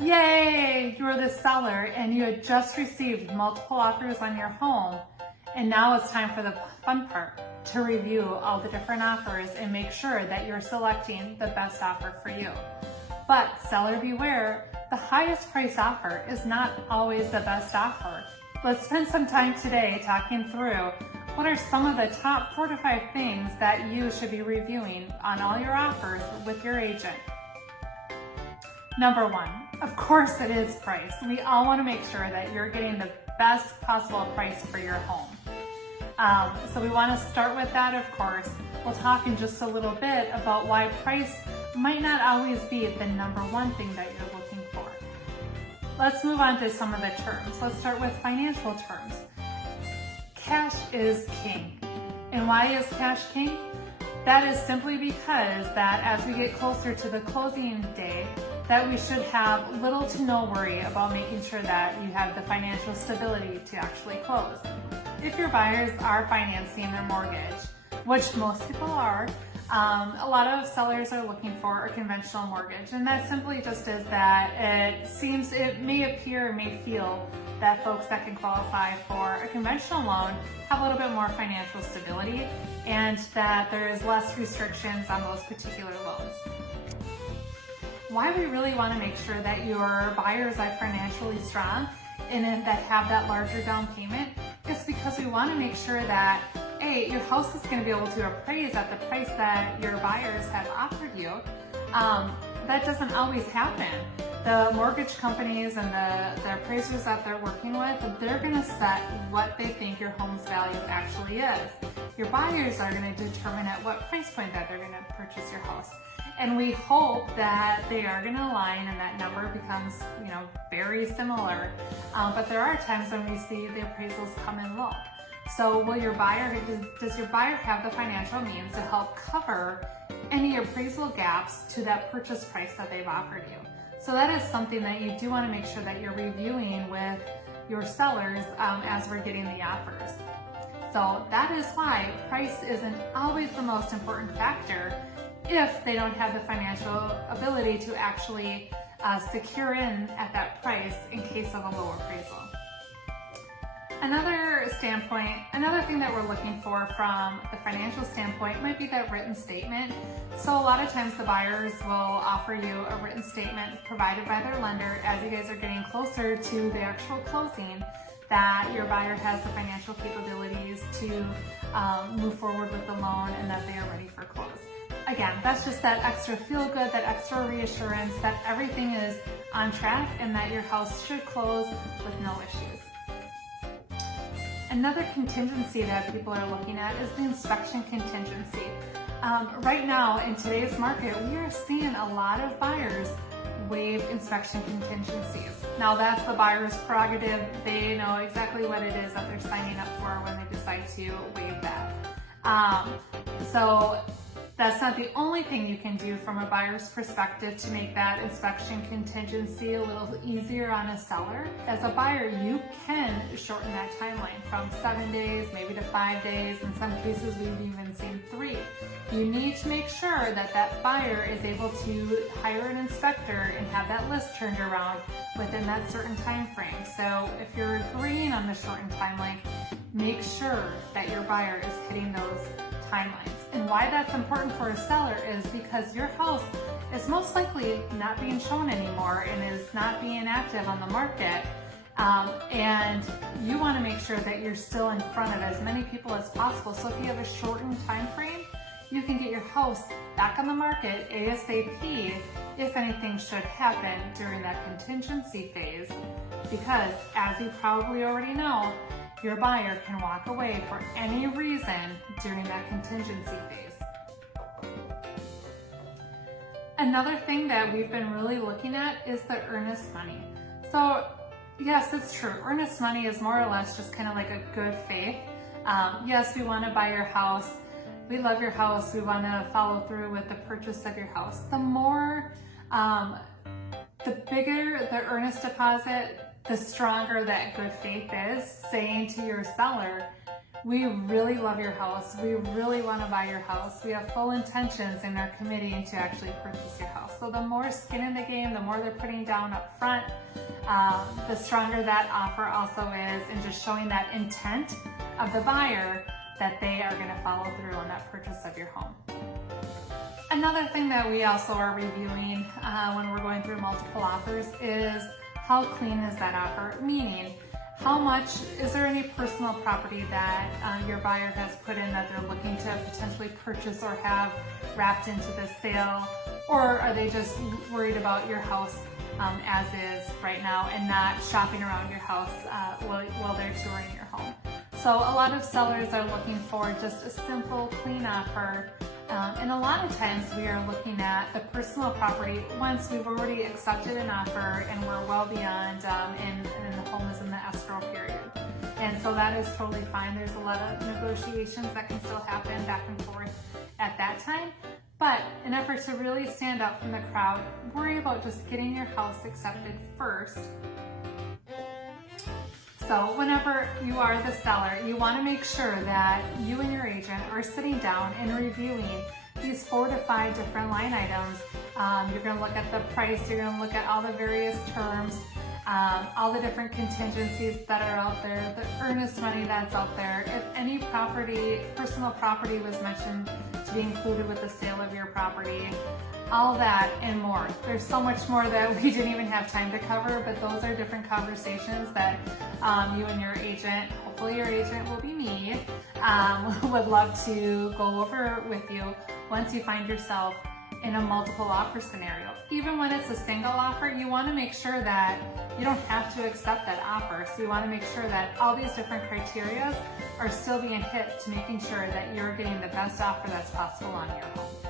Yay! You're the seller and you had just received multiple offers on your home, and now it's time for the fun part, to review all the different offers and make sure that you're selecting the best offer for you. But seller beware, the highest price offer is not always the best offer. Let's spend some time today talking through what are some of the top 4 to 5 things that you should be reviewing on all your offers with your agent. Number 1, of course it is price. We all want to make sure that you're getting the best possible price for your home. So we want to start with that, of course. We'll talk in just a little bit about why price might not always be the number 1 thing that you're looking for. Let's move on to some of the terms. Let's start with financial terms. Cash is king. And why is cash king? That is simply because that as we get closer to the closing day, that we should have little to no worry about making sure that you have the financial stability to actually close. If your buyers are financing their mortgage, which most people are, a lot of sellers are looking for a conventional mortgage, and that simply just is that it may appear, may feel that folks that can qualify for a conventional loan have a little bit more financial stability and that there is less restrictions on those particular loans. Why we really want to make sure that your buyers are financially strong and that have that larger down payment is because we want to make sure that your house is going to be able to appraise at the price that your buyers have offered you. That doesn't always happen. The mortgage companies and the appraisers that they're working with, they're going to set what they think your home's value actually is. Your buyers are going to determine at what price point that they're going to purchase your house. And we hope that they are going to align and that number becomes, very similar. But there are times when we see the appraisals come in low. So does your buyer have the financial means to help cover any appraisal gaps to that purchase price that they've offered you? So that is something that you do want to make sure that you're reviewing with your sellers as we're getting the offers. So that is why price isn't always the most important factor if they don't have the financial ability to actually secure in at that price in case of a low appraisal. Another thing that we're looking for from the financial standpoint might be that written statement. So a lot of times the buyers will offer you a written statement provided by their lender as you guys are getting closer to the actual closing, that your buyer has the financial capabilities to move forward with the loan and that they are ready for close. Again, that's just that extra feel good, that extra reassurance that everything is on track and that your house should close with no issues. Another contingency that people are looking at is the inspection contingency. Right now in today's market, we are seeing a lot of buyers waive inspection contingencies. Now that's the buyer's prerogative. They know exactly what it is that they're signing up for when they decide to waive that. So that's not the only thing you can do from a buyer's perspective to make that inspection contingency a little easier on a seller. As a buyer, you can shorten that timeline from 7 days, maybe to 5 days. In some cases, we've even seen 3. You need to make sure that that buyer is able to hire an inspector and have that list turned around within that certain time frame. So if you're agreeing on the shortened timeline, make sure that your buyer is hitting those timelines. And why that's important for a seller is because your house is most likely not being shown anymore and is not being active on the market. And you want to make sure that you're still in front of as many people as possible. So if you have a shortened time frame, you can get your house back on the market ASAP if anything should happen during that contingency phase. Because as you probably already know, your buyer can walk away for any reason during that contingency phase. Another thing that we've been really looking at is the earnest money. So yes, it's true. Earnest money is more or less just kind of like a good faith. Yes, we want to buy your house. We love your house. We want to follow through with the purchase of your house. The bigger the earnest deposit, the stronger that good faith is, saying to your seller, we really love your house. We really want to buy your house. We have full intentions and are committing to actually purchase your house. So the more skin in the game, the more they're putting down up front, the stronger that offer also is in just showing that intent of the buyer that they are going to follow through on that purchase of your home. Another thing that we also are reviewing when we're going through multiple offers is how clean is that offer, meaning how much, is there any personal property that your buyer has put in that they're looking to potentially purchase or have wrapped into the sale, or are they just worried about your house as is right now and not shopping around your house while they're touring your home? So a lot of sellers are looking for just a simple, clean offer. And a lot of times we are looking at the personal property once we've already accepted an offer and we're well beyond and the home is in the escrow period. And so that is totally fine. There's a lot of negotiations that can still happen back and forth at that time. But in an effort to really stand out from the crowd, worry about just getting your house accepted first. So whenever you are the seller, you want to make sure that you and your agent are sitting down and reviewing these 4 to 5 different line items. You're going to look at the price, you're going to look at all the various terms, all the different contingencies that are out there, the earnest money that's out there. If any property, personal property was mentioned to be included with the sale of your property, all that and more. There's so much more that we didn't even have time to cover, but those are different conversations that you and your agent, hopefully your agent will be me, would love to go over with you once you find yourself in a multiple offer scenario. Even when it's a single offer, you want to make sure that you don't have to accept that offer. So you want to make sure that all these different criteria are still being hit to making sure that you're getting the best offer that's possible on your home.